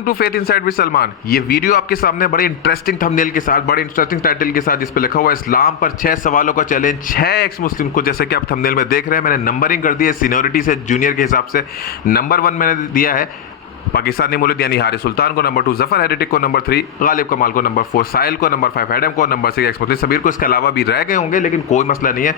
Welcome to faith inside with Salman. ये video आपके सामने बड़े इंटरेस्टिंग थंबनेल के साथ, बड़े इंटरेस्टिंग टाइटल के साथ, जिस पे लिखा हुआ है इस्लाम पर 6 सवालों का चैलेंज 6 एक्स मुस्लिम को। जैसे कि आप थंबनेल में देख रहे हैं, मैंने नंबरिंग कर दी है सीनियरिटी से, जूनियर के हिसाब से। नंबर 1 मैंने दिया है पाकिस्तानी मुल्क यानी हारिस सुल्तान को, नंबर 2 जफर हेरिटिक को, नंबर 3 गालिब कमाल को, नंबर 4 साहिल को, नंबर 5 एडम को, नंबर 6 एक्स मुस्लिम समीर को। इसके अलावा भी रह गए होंगे लेकिन कोई मसला नहीं है।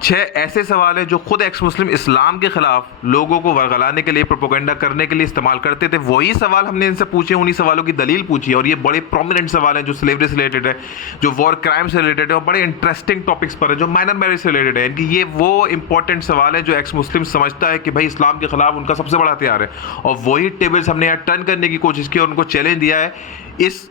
6 ऐसे सवाल हैं जो खुद एक्स मुस्लिम इस्लाम के खिलाफ लोगों को वर्गलाने के लिए, प्रोपोगंडा करने के लिए इस्तेमाल करते थे। वही सवाल हमने इनसे पूछे, उन्हीं सवालों की दलील पूछी, और ये बड़े प्रोमिनेंट सवाल हैं जो स्लेवरी से रिलेटेड है, जो वॉर क्राइम से रिलेटेड है, और बड़े इंटरेस्टिंग टॉपिक्स पर है जो माइनर मैरिज से रिलेटेड है। इनकी ये वो इंपॉर्टेंट सवाल है जो एक्स मुस्लिम समझता है कि भाई इस्लाम के खिलाफ उनका सबसे बड़ा हथियार है, और वही टेबल्स हमने यहाँ टर्न करने की कोशिश की और उनको चैलेंज दिया है इस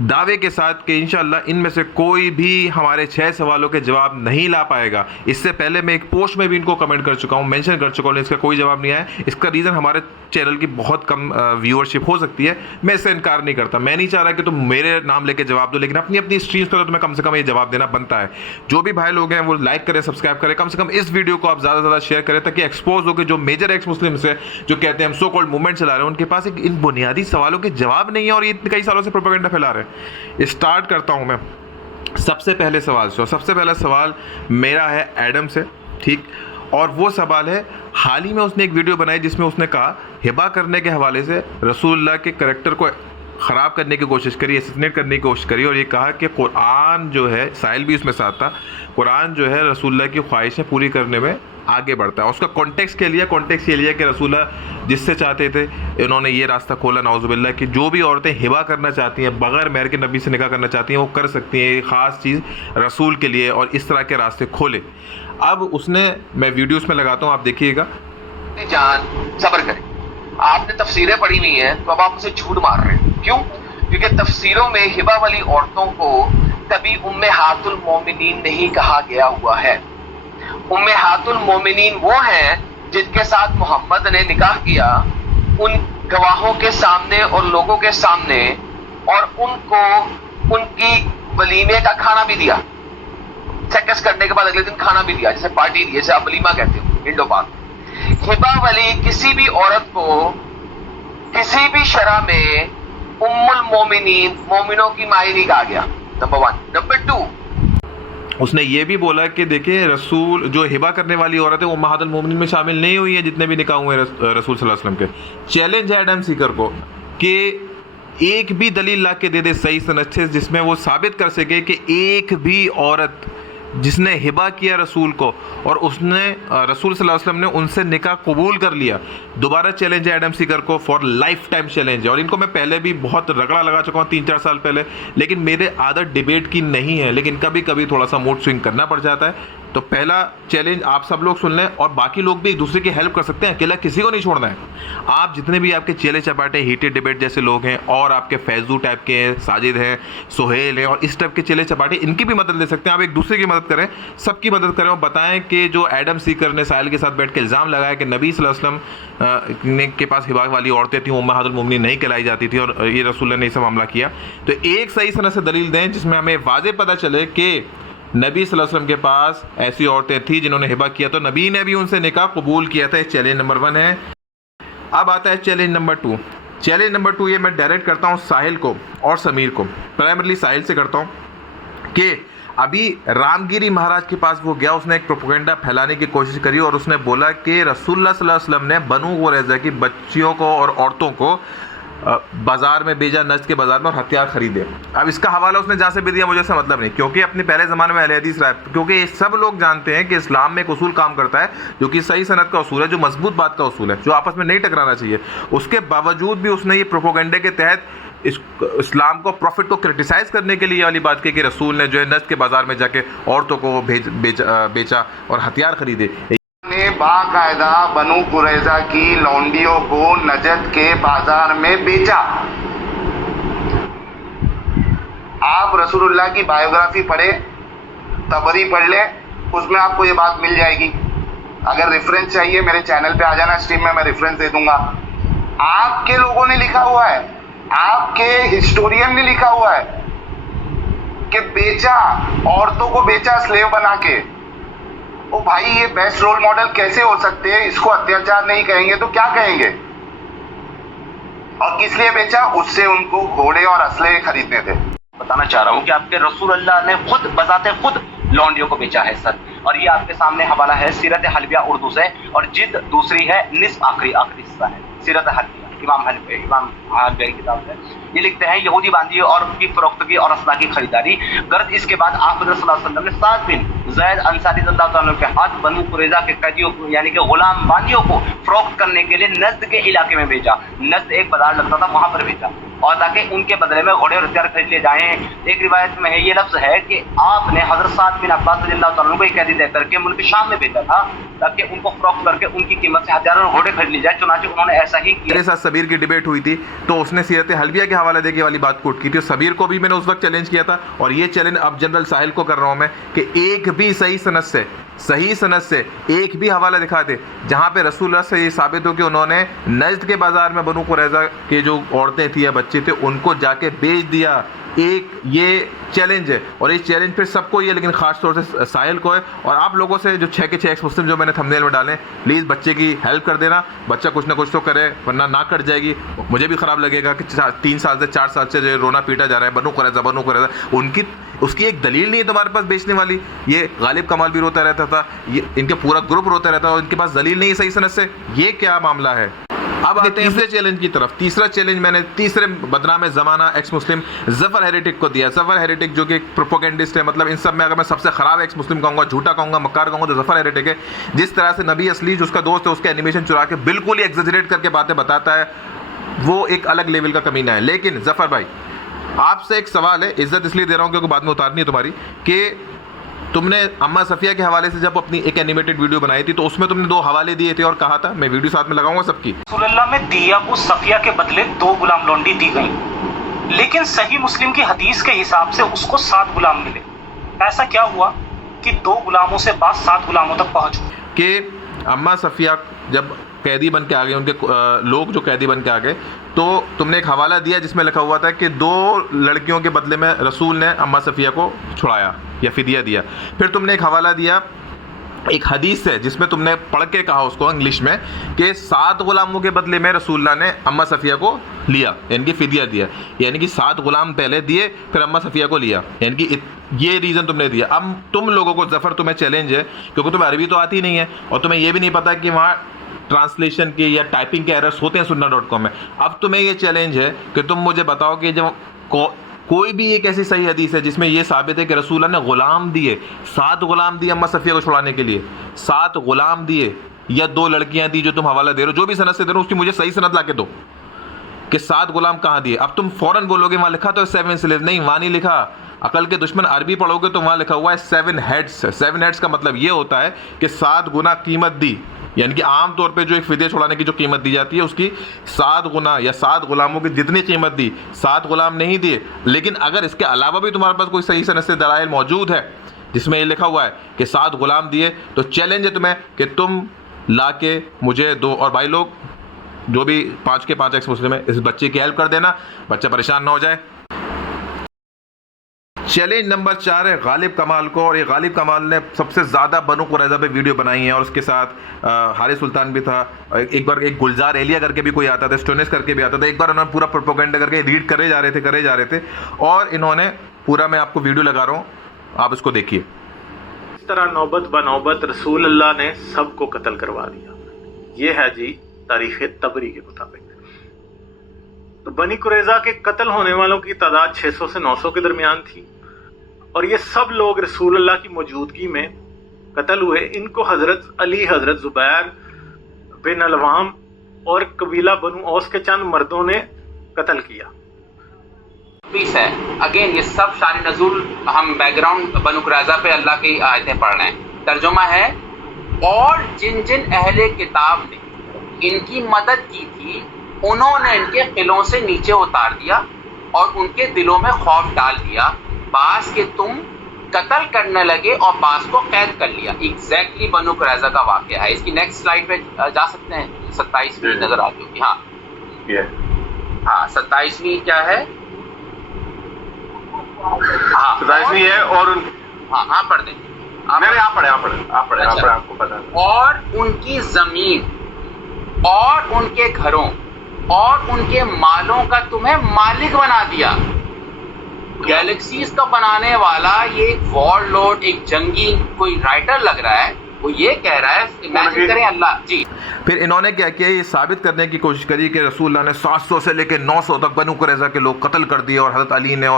दावे के साथ कि इंशाल्लाह इनमें से कोई भी हमारे 6 सवालों के जवाब नहीं ला पाएगा। इससे पहले मैं एक पोस्ट में भी इनको कमेंट कर चुका हूं, मेंशन कर चुका हूं, इसका कोई जवाब नहीं आया। इसका रीज़न हमारे चैनल की बहुत कम व्यूअरशिप हो सकती है, मैं इससे इनकार नहीं करता। मैं नहीं चाह रहा कि तुम मेरे नाम लेके जवाब दो, लेकिन अपनी अपनी स्ट्रीम्स पर तो तुम्हें कम से कम ये जवाब देना बनता है। जो भी भाई लोग हैं वो लाइक करें, सब्सक्राइब करें, कम से कम इस वीडियो को आप ज़्यादा से ज़्यादा शेयर करें, ताकि एक्सपोज हो कि जो मेजर एक्स मुस्लिम्स है, जो कहते हैं हम सो कॉल्ड मूवमेंट चला रहे हैं, उनके पास इन बुनियादी सवालों के जवाब नहीं है और ये कई सालों से प्रोपेगेंडा फैला रहे हैं। स्टार्ट करता हूं मैं सबसे पहले सवाल से। सबसे पहला सवाल मेरा है एडम से, ठीक, और वो सवाल है, हाल ही में उसने एक वीडियो बनाई जिसमें उसने कहा हिबा करने के हवाले से रसूलुल्लाह के करैक्टर को ख़राब करने की कोशिश करी, एसिनेट करने की कोशिश करी, और ये कहा कि कुरान जो है, साहिल भी उसमें साथ था, कुरान जो है रसूलुल्लाह की ख्वाहिशें पूरी करने में आगे बढ़ता है। उसका कॉन्टेक्स्ट ये लिया कि रसूलुल्लाह जिससे चाहते थे, इन्होंने ये रास्ता खोला नाउज़ुबिल्लाह कि जो भी औरतें हिबा करना चाहती हैं, बगैर मेहर के नबी से निकाह करना चाहती हैं, वो कर सकती हैं, ये ख़ास चीज़ रसूल के लिए, और इस तरह के रास्ते खोले। अब उसने, मैं वीडियोस में लगाता हूँ, आप देखिएगा। जान सब्र करें, आपने तफसीरें पढ़ी हुई हैं तो अब आप मुझे झूठ मार रहे हैं। क्यों? क्योंकि तफसीरों में हिबा वाली औरतों को कभी उम्मेहातुल मोमिनीन नहीं कहा गया हुआ है। उम्मेहातुल मोमिनीन वो हैं जिनके साथ मोहम्मद ने निकाह किया, उन गवाहों के सामने और लोगों के सामने, और उनको उनकी वलीमे का खाना भी दिया। सेक्स करने के बाद अगले दिन खाना भी दिया, जैसे पार्टी दी, जैसे आप वलीमा कहते हो इंडो पाक। हिबा वाली किसी भी औरत को किसी भी शरह में उम्मुल मोमिनीन, मोमिनों की माई नहीं कहा गया, नंबर 1। नंबर 2, उसने ये भी बोला कि देखिए रसूल जो हिबा करने वाली औरत है वो उम्महातुल मोमिनीन में शामिल नहीं हुई है, जितने भी निकाह हुए रसूल सल्लल्लाहु अलैहि वसल्लम के। चैलेंज है एडम सीकर को कि एक भी दलील ला के दे दे सही सनद से, जिसमें वो साबित कर सके कि एक भी औरत जिसने हिबा किया रसूल को और उसने रसूल सल्लल्लाहु अलैहि वसल्लम ने उनसे निकाह कबूल कर लिया। दोबारा चैलेंज है एडम सीकर को, फॉर लाइफ टाइम चैलेंज है, और इनको मैं पहले भी बहुत रगड़ा लगा चुका हूँ 3-4 साल पहले, लेकिन मेरे आदत डिबेट की नहीं है, लेकिन कभी कभी थोड़ा सा मूड स्विंग करना पड़ जाता है। तो पहला चैलेंज आप सब लोग सुन लें, और बाकी लोग भी एक दूसरे की हेल्प कर सकते हैं, अकेला किसी को नहीं छोड़ना है। आप जितने भी आपके चेले चपाटे हीटेड डिबेट जैसे लोग हैं, और आपके फैजू टाइप के हैं, साजिद हैं, सोहेल हैं, और इस टाइप के चेले चपाटे, इनकी भी मदद ले सकते हैं। आप एक दूसरे की मदद करें, सबकी मदद करें, और बताएं कि जो एडम सीकर ने साहिल के साथ बैठ के इल्ज़ाम लगाया कि नबी सल्लल्लाहु अलैहि वसल्लम के पास हिबा वाली औरतें थीं, उम्महातुल मोमिनीन नहीं कहलाई जाती थी, और ये रसूल ने इसे मामला किया। तो एक सही सनद से दलील दें जिसमें हमें वाज़ेह पता चले कि नबी सल्लल्लाहु अलैहि वसल्लम के पास ऐसी औरतें थी जिन्होंने हिबा किया, तो नबी ने भी उनसे निकाह कबूल किया था। चैलेंज नंबर 1 है। अब आता है चैलेंज नंबर 2। चैलेंज नंबर 2 ये मैं डायरेक्ट करता हूँ साहिल को और समीर को, प्राइमरली साहिल से करता हूँ कि अभी रामगिरी महाराज के पास वो गया, उसने एक प्रोपेगेंडा फैलाने की कोशिश करी, और उसने बोला कि रसूलुल्लाह सल्लल्लाहु अलैहि वसल्लम ने बनु कुरैज़ा की बच्चियों को और औरतों को बाजार में भेजा, नज्द के बाजार में, और हथियार खरीदे। अब इसका हवाला उसने जहाँ से भी दिया मुझे से मतलब नहीं, क्योंकि अपने पहले ज़माने में अहले हदीस रहा है, क्योंकि सब लोग जानते हैं कि इस्लाम में एक उसूल काम करता है जो कि सही सनद का उसूल है, जो मजबूत बात का उसूल है, जो आपस में नहीं टकराना चाहिए। उसके बावजूद भी उसने ये प्रोपेगेंडे के तहत इस्लाम को, प्रॉफिट को क्रिटिसाइज़ करने के लिए वाली बात की कि रसूल ने जो है नज्द के बाजार में जाके औरतों को बेचा और हथियार खरीदे। ने बाकायदा बनु कुरैज़ा की लौंडियों को नजद के बाजार में बेचा। आप रसूलुल्लाह की बायोग्राफी पढ़े, तबरी पढ़ ले, उसमें आपको ये बात मिल जाएगी। अगर रेफरेंस चाहिए मेरे चैनल पे आ जाना, स्ट्रीम में मैं रेफरेंस दे दूंगा। आपके लोगों ने लिखा हुआ है, आपके हिस्टोरियन ने लिखा हुआ है कि बेचा, औरतों को बेचा स्लेव बना के। ओ भाई, ये बेस्ट रोल मॉडल कैसे हो सकते हैं? इसको अत्याचार नहीं कहेंगे तो क्या कहेंगे? और किस लिए बेचा? उससे उनको घोड़े और असले खरीदने थे। बताना चाह रहा हूँ कि आपके रसूल अल्लाह ने खुद बजाते खुद लौंडियों को बेचा है सर। और ये आपके सामने हवाला है सीरत हलबिया उर्दू से, और जिद दूसरी है निस्फ आखिरी हिस्सा है सीरत हलबिया, इमाम हलबिया की किताब है। ये लिखते हैं यहूदी बांदियों और उनकी फरोख्तगी और असला की खरीदारी। गर्द इसके बाद आप सल्लल्लाहु अलैहि वसल्लम ने 7 दिन ज़ैद अंसारी रज़ियल्लाहु अन्हु के हाथ बनु कुरैज़ा के कैदियों को यानी कि गुलाम बांदियों को फरोख्त करने के लिए नज़द के इलाके में भेजा। नज़द एक बाजार लगता था, वहां पर भेजा, और ताकि उनके बदले में घोड़े और हथियार खरीद ले जाएं। एक रिवायत में है, ये लफ्ज है कि आपने हज़रत साद बिन अब्बास रज़ियल्लाहु अन्हु को एक कैदी देकर के मुल्क शाम में भेजा था ताकि उनको फरोख्त करके उनकी कीमत से हथियार और घोड़े खरीद ली जाए। चुनांचे उन्होंने ऐसा ही किया। मेरे साथ सबीर की डिबेट हुई थी तो उसने सीरत हलबिया के हवाले देके वाली बात कोट की थी। सबीर को भी मैंने उस वक्त चैलेंज किया था, और ये चैलेंज अब जनरल साहिल को कर रहा हूं मैं कि एक भी सही सनद से एक भी हवाला दिखा दे जहां पे रसूलुल्लाह से ये साबित हो कि उन्होंने नजद के बाजार में बनु कुरैज़ा के जो औरतें थी या बच्चे थे उनको जाके बेच दिया। एक ये चैलेंज है, और ये चैलेंज फिर सबको ये, लेकिन खास तौर से साहिल को है। और आप लोगों से जो 6 के 6 एक्स मुस्लिम जो मैंने थंबनेल में डालें, प्लीज़ बच्चे की हेल्प कर देना। बच्चा कुछ ना कुछ तो करे, वरना ना कट जाएगी। मुझे भी ख़राब लगेगा कि 3 साल से 4 साल से जो रोना पीटा जा रहा है बनु कुरैज़ा उनकी उसकी एक दलील नहीं है तुम्हारे पास बेचने वाली। ये गालिब कमाल भी रोता रहता था, ये इनके पूरा ग्रुप रोता रहता था, और इनके पास दलील नहीं है सही सनद से। ये क्या मामला है? अब आते हैं तीसरे चैलेंज की तरफ। तीसरा चैलेंज मैंने तीसरे बदनाम ज़माना एक्स मुस्लिम ज़फ़र हेरेटिक को दिया। ज़फ़र हेरेटिक जो कि एक प्रोपोगेंडिस्ट है, मतलब इन सब में अगर मैं सबसे ख़राब एक्स मुस्लिम कहूँगा, झूठा कहूँगा, मक्कार कहूँगा, तो ज़फ़र हेरेटिक है। जिस तरह से नबी असली जो उसका दोस्त है उसके एनिमेशन चुरा के बिल्कुल ही एक्सेजरेट करके बातें बताता है, वो एक अलग लेवल का कमीना है। लेकिन ज़फ़र भाई, आपसे एक सवाल है, इज्जत इसलिए दे रहा हूँ क्योंकि बाद में उतारनी है तुम्हारी, कि तुमने अम्मा सफ़िया के हवाले से जब अपनी एक एनिमेटेड वीडियो बनाई थी तो उसमें तुमने 2 हवाले दिए थे और कहा था, मैं वीडियो साथ में लगाऊंगा सबकी, रसूलुल्लाह में दिया को सफिया के बदले 2 गुलाम लौंडी दी गई, लेकिन सही मुस्लिम की हदीस के हिसाब से उसको 7 गुलाम मिले। ऐसा क्या हुआ कि 2 गुलामों से बात 7 गुलामों तक पहुंच कि अम्मा सफ़िया जब कैदी बन के आ गए, उनके लोग जो कैदी बन के आ गए, तो तुमने एक हवाला दिया जिसमें लिखा हुआ था कि 2 लड़कियों के बदले में रसूल ने अम्मा सफ़िया को छुड़ाया या फिदिया दिया। फिर तुमने एक हवाला दिया एक हदीस है जिसमें तुमने पढ़ के कहा उसको इंग्लिश में कि 7 गुलामों के बदले में रसूलुल्लाह ने अम्मा सफ़िया को लिया, यानी कि फिदिया दिया, यानी कि 7 गुलाम पहले दिए फिर अम्मा सफ़िया को लिया, यानी कि ये रीज़न तुमने दिया। अब तुम लोगों को ज़फ़र, तुम्हें चैलेंज है क्योंकि तुम्हें अरबी तो आती नहीं है और तुम्हें ये भी नहीं पता कि वहाँ ट्रांसलेशन के या टाइपिंग के एरर्स होते हैं sunna.com में। अब तुम्हें ये चैलेंज है कि तुम मुझे बताओ कि जब कोई भी एक ऐसी सही हदीस है जिसमें ये साबित है कि रसूलुल्लाह ने गुलाम दिए, 7 गुलाम दिए अम्मा सफ़िया को छुड़ाने के लिए, 7 गुलाम दिए या 2 लड़कियां दी, जो तुम हवाला दे रहे हो, जो भी सनद से दे रहे हो उसकी मुझे सही सनद ला के दो कि 7 गुलाम कहाँ दिए। अब तुम फ़ौरन बोलोगे वहाँ लिखा तो 7 स्लेव्स, नहीं वहाँ नहीं लिखा। अकल के दुश्मन अरबी पढ़ोगे तो वहाँ लिखा हुआ है 7 हेड्स। 7 हेड्स का मतलब ये होता है कि 7 गुना कीमत दी, यानी कि आम तौर पे जो एक फिदिया छुड़ाने की जो कीमत दी जाती है उसकी 7 गुना या 7 गुलामों की जितनी कीमत दी, 7 गुलाम नहीं दिए। लेकिन अगर इसके अलावा भी तुम्हारे पास कोई सही सनद से दलाइल मौजूद है जिसमें ये लिखा हुआ है कि 7 गुलाम दिए, तो चैलेंज है तुम्हें कि तुम ला के मुझे दो। और भाई लोग जो भी 5 के 5 एक्स मुस्लिम है, इस बच्चे की हेल्प कर देना, बच्चा परेशान ना हो जाए। चैलेंज नंबर 4 है गालिब कमाल को, और ये गालिब कमाल ने सबसे ज़्यादा बनु कुरैज़ा पे वीडियो बनाई है, और उसके साथ हारिस सुल्तान भी था, एक बार एक गुलजार एलिया करके भी कोई आता था, स्टोनिस करके भी आता था। एक बार उन्होंने पूरा प्रोपेगेंडा करके रीड करे जा रहे थे और इन्होंने पूरा, मैं आपको वीडियो लगा रहा हूँ, आप इसको देखिए। इस तरह नौबत बनौबत रसूल अल्लाह ने सबको कत्ल करवा दिया। ये है जी तारीख़ तबरी के मुताबिक। तो बनी कुरैज़ा के कत्ल होने वालों की तादाद 600 से 900 के दरमियान थी, और ये सब लोग रसूल अल्लाह की मौजूदगी में कत्ल हुए। इनको हजरत अली, हजरत जुबैर बिन अलवाम और कबीला बनु औस के चंद मर्दों ने कत्ल किया। पीस है अगेन, ये सब शारी नज़ूल, हम बैकग्राउंड बनु कुरैज़ा पे अल्लाह की आयतें पढ़ रहे हैं। तर्जुमा है, और जिन जिन अहले किताब ने इनकी मदद की थी उन्होंने इनके किलों से नीचे उतार दिया और उनके दिलों में खौफ डाल दिया, बास के तुम कत्ल करने लगे और बास को कैद कर लिया। एग्जैक्टली बनु कुरैज़ा का वाक़या है। इसकी नेक्स्ट स्लाइड पे जा सकते हैं, 27वीं नजर आती होगी। हाँ 27वीं क्या है? हाँ 27वीं है। और हाँ पढ़ दें आप पढ़े आपको पता है। और उनकी जमीन और उनके घरों और उनके मालों का तुम्हें मालिक बना दिया। गैलेक्सीज का बनाने वाला ये एक वॉर लॉर्ड, एक जंगी कोई राइटर लग रहा है, वो ये कह रहा है, इमेजिन करें अल्लाह जी। फिर इन्होंने क्या किया, ये साबित करने की कोशिश करी कि रसूलुल्लाह ने 700 से लेकर 900 तक बनु कुरैज़ा के लोग कत्ल कर दिए और हज़रत अली ने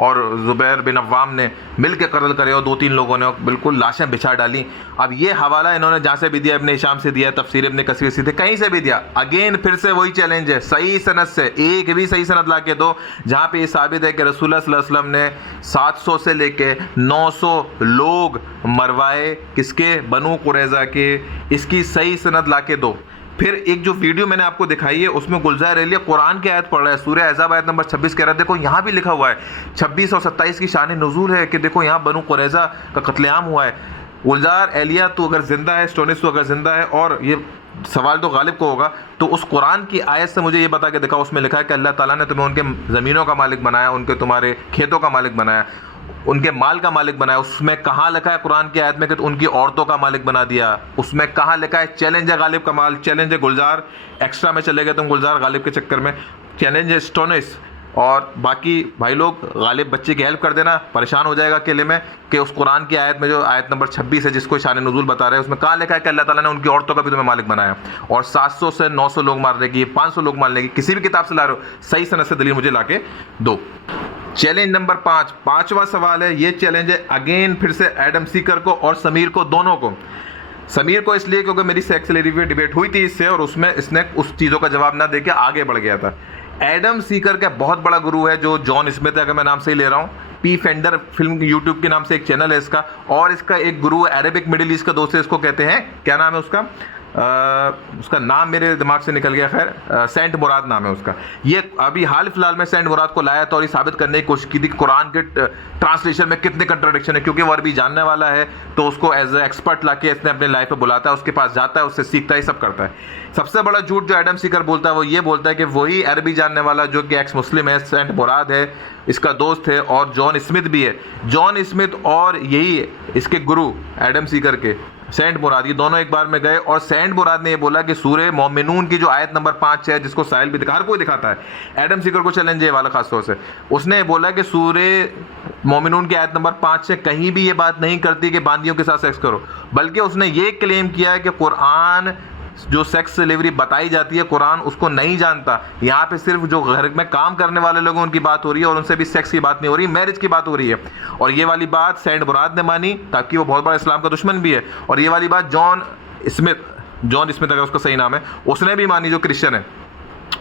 और ज़ुबैर बिन अव्वाम ने मिल के कत्ल करे और 2-3 लोगों ने बिल्कुल लाशें बिछा डाली। अब ये हवाला इन्होंने जहाँ से भी दिया, इब्ने हिशाम से दिया, तफसीर इब्ने कसीर से थे, कहीं से भी दिया। अगेन फिर से वही चैलेंज है, सही सनद से एक भी सही सनद ला के दो जहाँ पे ये साबित है कि रसूलुल्लाह सल्लल्लाहु अलैहि वसल्लम ने 700 से लेके 900 लोग मरवाए, किसके, बनु कुरैज़ा के। इसकी सही सनद ला के दो। फिर एक जो वीडियो मैंने आपको दिखाई है उसमें गुलजार एलिया कुरान की आयत पढ़ रहा है, सूरह अहज़ाब आयत नंबर 26 कह रहा है, देखो यहाँ भी लिखा हुआ है 26 और 27 की शान नुज़ूल है कि देखो यहाँ बनु कुरैज़ा का कत्लेआम हुआ है। गुलजार एलिया तू अगर जिंदा है, स्टोनिस तू अगर जिंदा है, और ये सवाल तो गालिब को होगा, तो उस कुरान की आयत से मुझे ये बता के दिखाओ, उसमें लिखा है कि अल्लाह ताला ने तुम्हें उनके ज़मीनों का मालिक बनाया, उनके तुम्हारे खेतों का मालिक बनाया, उनके माल का मालिक बनाया। उसमें कहाँ लिखा है कुरान की आयत में कि उनकी औरतों का मालिक बना दिया? उसमें कहाँ लिखा है? चैलेंज है गालिब कमाल, चैलेंज है गुलजार, एक्स्ट्रा में चले गए तुम गुलजार गालिब के चक्कर में, चैलेंज है स्टोनिस। और बाकी भाई लोग गालिब बच्चे की हेल्प कर देना, परेशान हो जाएगा अकेले में, कि उस कुरान की आयत में जो आयत नंबर 26 है जिसको शान नुज़ूल बता रहे हैं, उसमें कहाँ लिखा है कि अल्लाह ताला ने उनकी औरतों का भी तुम्हें मालिक बनाया। और 700 से 900 लोग मारने की, 500 लोग मारने की, किसी भी किताब से ला रहे हो, सही सनद से दलील मुझे ला के दो। चैलेंज नंबर 5, पांचवा सवाल है, ये चैलेंज है अगेन फिर से एडम सीकर को और समीर को, दोनों को। समीर को इसलिए क्योंकि मेरी सेक्सुअल डिबेट हुई थी इससे, और उसमें इसने उस चीज़ों का जवाब ना देके आगे बढ़ गया था। एडम सीकर का बहुत बड़ा गुरु है जो जॉन स्मिथ है, अगर मैं नाम सही ले रहा हूँ, पी फेंडर फिल्म यूट्यूब के नाम से एक चैनल है इसका, और इसका एक गुरु अरेबिक मिडिल ईस्ट का दोस्त है, इसको कहते हैं, क्या नाम है उसका, उसका नाम मेरे दिमाग से निकल गया, खैर सेंट मुराद नाम है उसका। ये अभी हाल फिलहाल में सेंट मुराद को लाया था और ये साबित करने की कोशिश की थी कुरान के ट्रांसलेशन में कितने कंट्राडिक्शन है, क्योंकि वो अरबी जानने वाला है तो उसको एज ए एक्सपर्ट लाके इसने अपने लाइफ पे बुलाता है, उसके पास जाता है, उससे सीखता है, सब करता है। सबसे बड़ा झूठ जो एडम सीकर बोलता है वो ये बोलता है कि वही अरबी जानने वाला जो कि एक्स मुस्लिम है, सेंट मुराद है, इसका दोस्त है, और जॉन स्मिथ भी है। जॉन स्मिथ और यही इसके गुरु एडम सीकर के सेंट मुराद, ये दोनों एक बार में गए और सेंट मुराद ने ये बोला कि सूरह मोमिनून की जो आयत नंबर 5 है, जिसको साहिल भी दिखा, हर कोई दिखाता है, एडम सीकर को चैलेंज है वाला खासतौर से, उसने बोला कि सूरह मोमिनून की आयत नंबर 5 से कहीं भी ये बात नहीं करती कि बांदियों के साथ सेक्स करो, बल्कि उसने ये क्लेम किया है कि कुरान जो सेक्स डिलीवरी बताई जाती है, कुरान उसको नहीं जानता। यहाँ पे सिर्फ जो घर में काम करने वाले लोग हैं उनकी बात हो रही है, और उनसे भी सेक्स की बात नहीं हो रही, मैरिज की बात हो रही है। और ये वाली बात सेंट मुराद ने मानी, ताकि वो बहुत बड़ा इस्लाम का दुश्मन भी है, और ये वाली बात जॉन स्मिथ अगर उसका सही नाम है, उसने भी मानी, जो क्रिश्चियन है,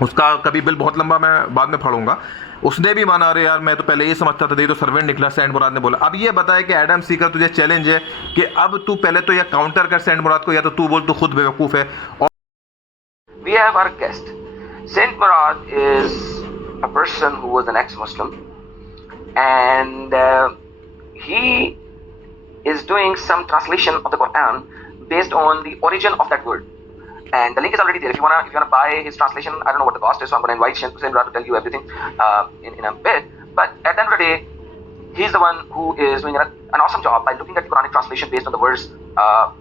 उसका कभी बिल बहुत लंबा मैं बाद में पढ़ूंगा, उसने भी माना, अरे यार मैं तो पहले ये समझता था, तो सर्वेंट निकला, सेंट मुराद ने बोला। अब ये बताया कि एडम सीकर तुझे चैलेंज है कि अब तू पहले तो ये काउंटर कर सेंट मुराद को, या तो तू बोल तू खुद बेवकूफ़ है। We have our guest. Saint Murad is a person who was an ex-Muslim, and he is doing some translation of the Quran based on the origin of that word. And the link is already there. If you wanna buy his translation, I don't know what the cost is, so I'm gonna invite Saint Murad to tell you everything in a bit. But at the end of the day, he's the one who is doing an awesome job by looking at the Quranic translation based on the words,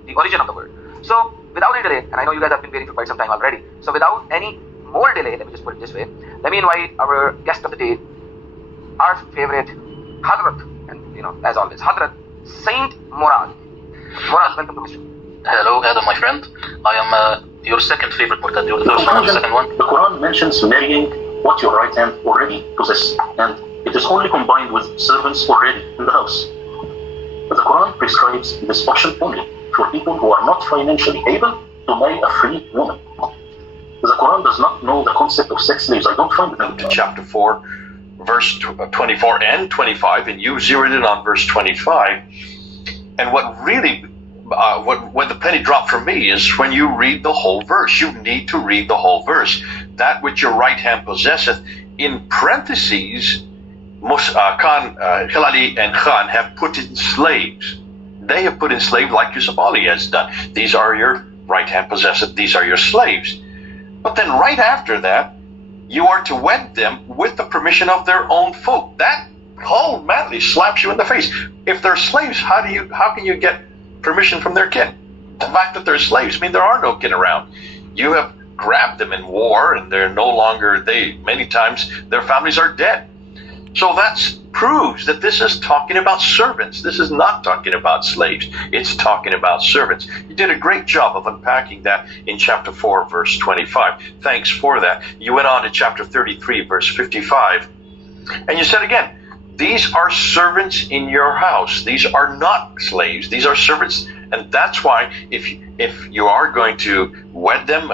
the origin of the word. So without any delay, and I know you guys have been waiting for quite some time already, so without any more delay, let me just put it this way, let me invite our guest of the day, our favorite Hazrat, and as always, Hazrat Saint Murad. Murad, welcome to the show. Hello, Adam, my friend. I am your second favorite Murtad. You're the first one, the second one. The Quran mentions marrying what your right hand already possesses, and it is only combined with servants already in the house. But the Quran prescribes this option only for people who are not financially able to marry a free woman. The Quran does not know the concept of sex slaves. I don't find it. To chapter 4, verse 24 and 25, and you zeroed in on verse 25. And what really, when the penny dropped for me is when you read the whole verse. You need to read the whole verse. That which your right hand possesseth, in parentheses, Khan, Hilali and Khan have put in slaves. They have put in slaves like Yusuf Ali has done. These are your right hand possesseth, these are your slaves. But then right after that, you are to wed them with the permission of their own folk. That wholeheartedly slaps you in the face. If they're slaves, how can you get permission from their kin? The fact that they're slaves mean there are no kin around. You have grabbed them in war, and they're no longer, many times their families are dead. So that proves that this is talking about servants. This is not talking about slaves. It's talking about servants. You did a great job of unpacking that in chapter 4, verse 25. Thanks for that. You went on to chapter 33, verse 55. And you said again, these are servants in your house. These are not slaves. These are servants. And that's why if you are going to wed them,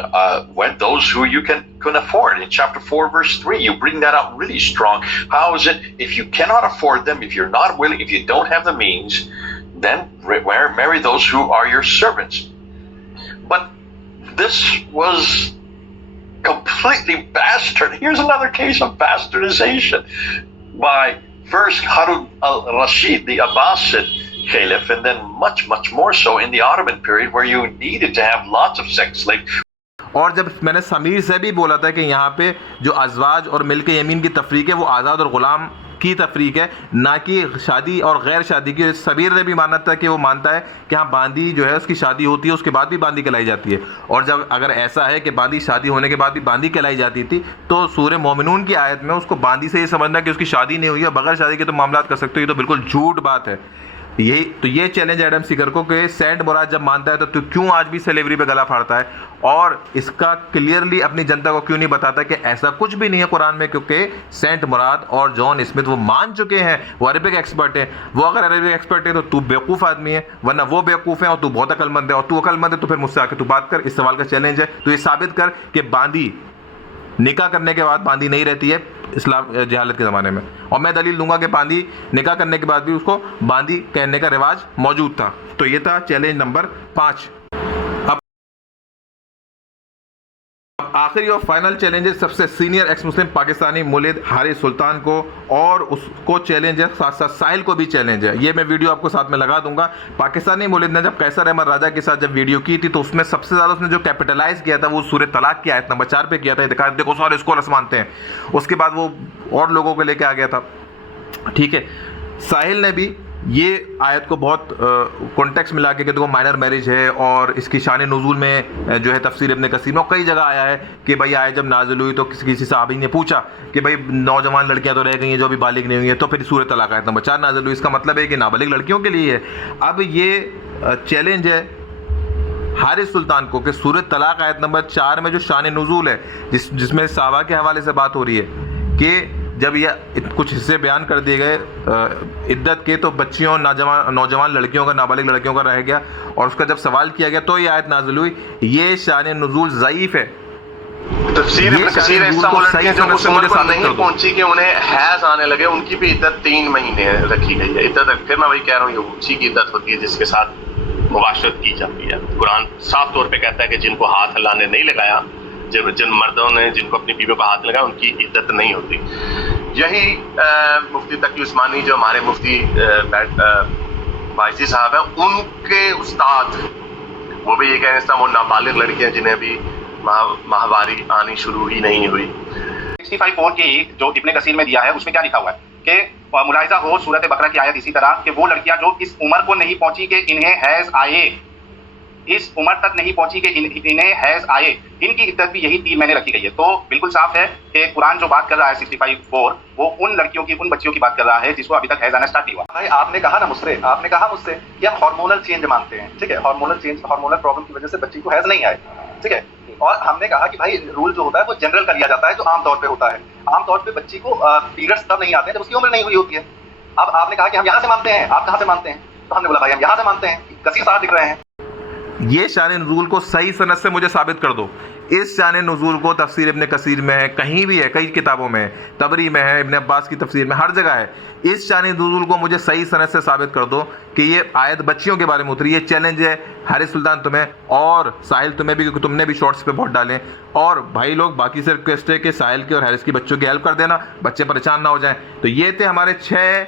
wed those who you can afford. In chapter 4, verse 3, you bring that out really strong. How is it if you cannot afford them, if you're not willing, if you don't have the means, then marry those who are your servants. But this was completely bastard. Here's another case of bastardization by first Harun al-Rashid, the Abbasid caliph, and then much, much more so in the Ottoman period, where you needed to have lots of sex slaves. और जब मैंने समीर से भी बोला था कि यहाँ पे जो अज़वाज और मिल्क यमीन की तफरीक है वो आज़ाद और ग़ुलाम की तफरीक है, ना कि शादी और गैर शादी की। समीर ने भी माना था कि वो मानता है कि हाँ बांदी जो है उसकी शादी होती है, उसके बाद भी बांदी कहलाई जाती है। और जब अगर ऐसा है कि बांदी शादी होने के बाद भी बांदी कहलाई जाती थी, तो सूरह मोमिनून की आयत में उसको बांदी से ये समझना कि उसकी शादी नहीं हुई है, बगैर शादी के तो मामलात कर सकते हो, ये तो बिल्कुल झूठ बात है। ये चैलेंज एडम सीकर को कि सेंट मुराद जब मानता है तो तू क्यों आज भी स्लेवरी पे गला फाड़ता है, और इसका क्लियरली अपनी जनता को क्यों नहीं बताता कि ऐसा कुछ भी नहीं है कुरान में, क्योंकि सेंट मुराद और जॉन स्मिथ वो मान चुके हैं, वो अरबिक एक्सपर्ट है। वो अगर अरबिक एक्सपर्ट है तो तू बेवकूफ़ आदमी है, वरना वो बेवकूफ़ है और तू बहुत अक्लमंद है। और तू अक्लमंद है तो फिर मुझसे आके तू बात कर। इस सवाल का चैलेंज है, तो ये साबित कर कि बांदी निकाह करने के बाद बांदी नहीं रहती है इस्लाम जहालत के ज़माने में, और मैं दलील दूंगा कि बांदी निकाह करने के बाद भी उसको बांदी कहने का रिवाज मौजूद था। तो ये था चैलेंज नंबर 5। अब आखिरी और फाइनल चैलेंज है सबसे सीनियर एक्स मुस्लिम पाकिस्तानी मुलिद हारिस सुल्तान को, और उसको चैलेंज है, साथ साथ साहिल को भी चैलेंज है। ये मैं वीडियो आपको साथ में लगा दूंगा। पाकिस्तानी मुलिद ने जब कैसर अहमद राजा के साथ जब वीडियो की थी तो उसमें सबसे ज़्यादा उसने जो कैपिटलाइज किया था वो सूरह तलाक की आयत नंबर 4 पे किया था। देखो सारे स्कॉलर्स मानते हैं। उसके बाद वो और लोगों को लेके आ गया था। ठीक है, साहिल ने भी ये आयत को बहुत कॉन्टेक्स्ट मिला के देखो माइनर मैरिज है, और इसकी शान नुज़ूल में जो है तफसीर इब्न कसीर में कई जगह आया है कि भाई आयत जब नाज़िल हुई तो किसी सहाबी ने पूछा कि भाई नौजवान लड़कियां तो रह गई हैं जो अभी बालिग नहीं हुई हैं, तो फिर सूरह तलाक आयत नंबर 4 नाज़िल हुई। इसका मतलब है कि नाबालिग लड़कियों के लिए है। अब ये चैलेंज है हारिस सुल्तान को कि सूरह तलाक आयत नंबर 4 में जो शान नुज़ूल है, जिसमें सहाबा के हवाले से बात हो रही है कि जब यह कुछ हिस्से बयान कर दिए गए इद्दत के, तो बच्चियों नौजवान लड़कियों का, नाबालिग लड़कियों का रह गया, और उसका जब सवाल किया गया तो ये आयत नाज़िल हुई। ये शान नुज़ूल ज़ईफ़ है। तफसीर इब्न कसीर ऐसा लड़कियां जो उस उम्र पर नहीं पहुंची कि उन्हें हैज आने लगे, उनकी भी इद्दत 3 महीने रखी गई है। इद्दत फिर मैं वही कह रहा हूँ, ये उसी की इद्दत होती है जिसके साथ मुबाशरत की जाती है। कुरान साफ तौर पर कहता है कि जिनको हाथ अल्लाह ने नहीं लगाया, जिन मर्दों ने जिनको अपनी बीवियों का हाथ लगाया, उनकी इद्दत नहीं होती। यही मुफ्ती तकी उस्मानी जो हमारे मुफ्ती बायसी साहब हैं, उनके उस्ताद वो भी ये कह रहे हैं वो नाबालिग लड़कियां जिन्हें अभी माहवारी आनी शुरू ही नहीं हुई। 65 की जो इब्ने कसीर में दिया है उसमें क्या लिखा हुआ है कि मुलाहिजा हो सूरत बकरा की आयत इसी तरह कि वो लड़कियां जो इस उम्र को नहीं पहुंची कि इन्हें हैज आए, इस उम्र तक नहीं पहुंची कि इन्हें हैज आए, इनकी इद्दत भी यही 3 महीने रखी गई है। तो बिल्कुल साफ है कि कुरान जो बात कर रहा है 65:4 वो उन लड़कियों की, उन बच्चियों की बात कर रहा है जिसको अभी तक हैज आना स्टार्ट नहीं हुआ। भाई आपने कहा मुझसे कि हम हार्मोनल चेंज मांगते हैं, ठीक है, हार्मोनल चेंज, हार्मोनल प्रॉब्लम की वजह से बच्ची को हैज नहीं आए, ठीक है। और हमने कहा कि भाई रूल जो होता है वो जनरल कर लिया जाता है, जो आमतौर पे होता है। आमतौर पे बच्ची को पीरियड्स तब नहीं आते हैं जब उसकी उम्र नहीं हुई होती है। अब आपने कहा कि हम यहाँ से मानते हैं, आप कहाँ से मानते हैं? तो हमने बोला भाई हम यहाँ से मानते हैं, कसीर साहब दिख रहे हैं। ये शान नुज़ूल को सही सनद से मुझे साबित कर दो। इस शान नुज़ूल को तफसीर इब्न कसीर में है, कहीं भी है, कई किताबों में है, तबरी में है, इब्न अब्बास की तफसीर में, हर जगह है। इस शान नुज़ूल को मुझे सही सनद से साबित कर दो कि ये आयत बच्चियों के बारे में उतरी। ये चैलेंज है हारिस सुल्तान तुम्हें और साहिल तुम्हें भी, क्योंकि तुमने भी शॉर्ट्स पे बहुत डालें। और भाई लोग बाकी से रिक्वेस्ट है कि साहिल की और हारिस की बच्चों की हेल्प कर देना, बच्चे परेशान ना हो जाएं। तो ये थे हमारे 6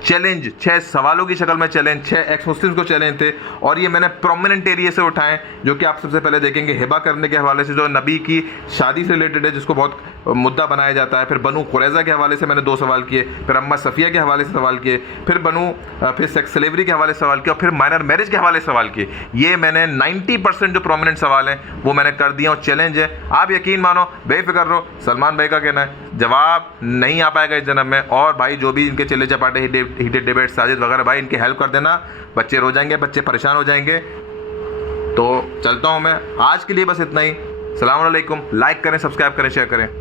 चैलेंज, 6 सवालों की शक्ल में चैलेंज, 6 एक्स मुस्लिम्स को चैलेंज थे, और ये मैंने प्रोमिनेंट एरिया से उठाएं, जो कि आप सबसे पहले देखेंगे हिबा करने के हवाले से, जो नबी की शादी से रिलेटेड है, जिसको बहुत मुद्दा बनाया जाता है। फिर बनु कुरैज़ा के हवाले से मैंने 2 सवाल किए, फिर अम्मा सफ़िया के हवाले से सवाल किए, फिर सेक्स स्लेवरी के हवाले से सवाल किया, और फिर माइनर मैरिज के हवाले से सवाल किए। ये मैंने 90% जो प्रोमिनेंट सवाल हैं वो मैंने कर दिया, और चैलेंज है, आप यकीन मानो, बेफिक्र रहो। सलमान भाई का कहना है जवाब नहीं आ पाएगा इस जन्म में, और भाई जो भी इनके चले चपाटे हीटेड डिबेट साजिद वगैरह, भाई इनकी हेल्प कर देना, बच्चे रो जाएंगे, बच्चे परेशान हो जाएंगे। तो चलता हूँ मैं, आज के लिए बस इतना ही। सलाम अलैकुम। लाइक करें, सब्सक्राइब करें, शेयर करें।